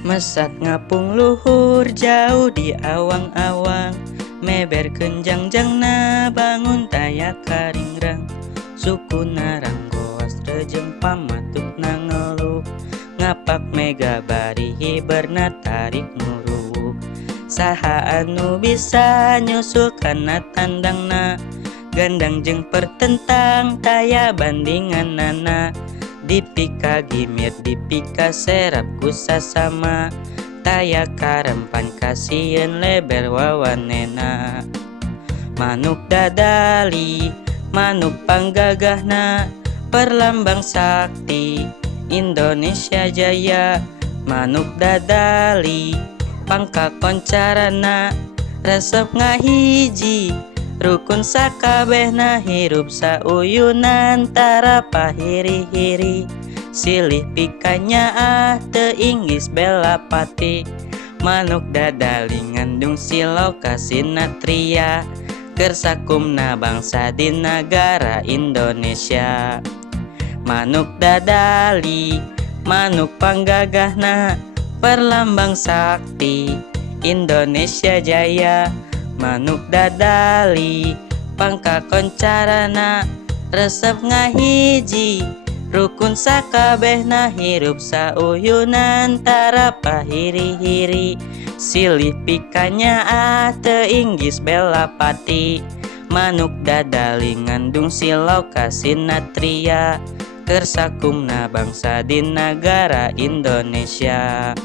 Mesat ngapung luhur jauh di awang-awang, meber kenjangjangna bangun tayak karingrang. Suku naranggoas rejeng pamatuk nangeluh, ngapak mega barihi bernatarik nguruwuk. Saha anu bisa nyusul kana tandangna, gandang jeung pertentang taya bandingan nana. Dipika gimir dipika serap kusasama, taya karempan kasieun leber wawanena. Manuk dadali manuk panggagahna, perlambang sakti Indonesia Jaya. Manuk dadali pangkakoncarana, resep ngahiji rukun sakabehna hirup sauyunan tara pahiri-hiri. Silih pikanya teu inggis bela pati, manuk dadali ngandung silau kasinatria, keur sakumna bangsa di nagara Indonesia. Manuk dadali manuk panggagahna, perlambang sakti Indonesia Jaya. Manuk dadali pangkakoncarana, resep ngahiji rukun sakabehna hirup sauyunan tara pahiri-hiri. Silih pikanya teu inggis bela pati, manuk dadali ngandung silau kasinatria, keur sakumna bangsa di nagara Indonesia.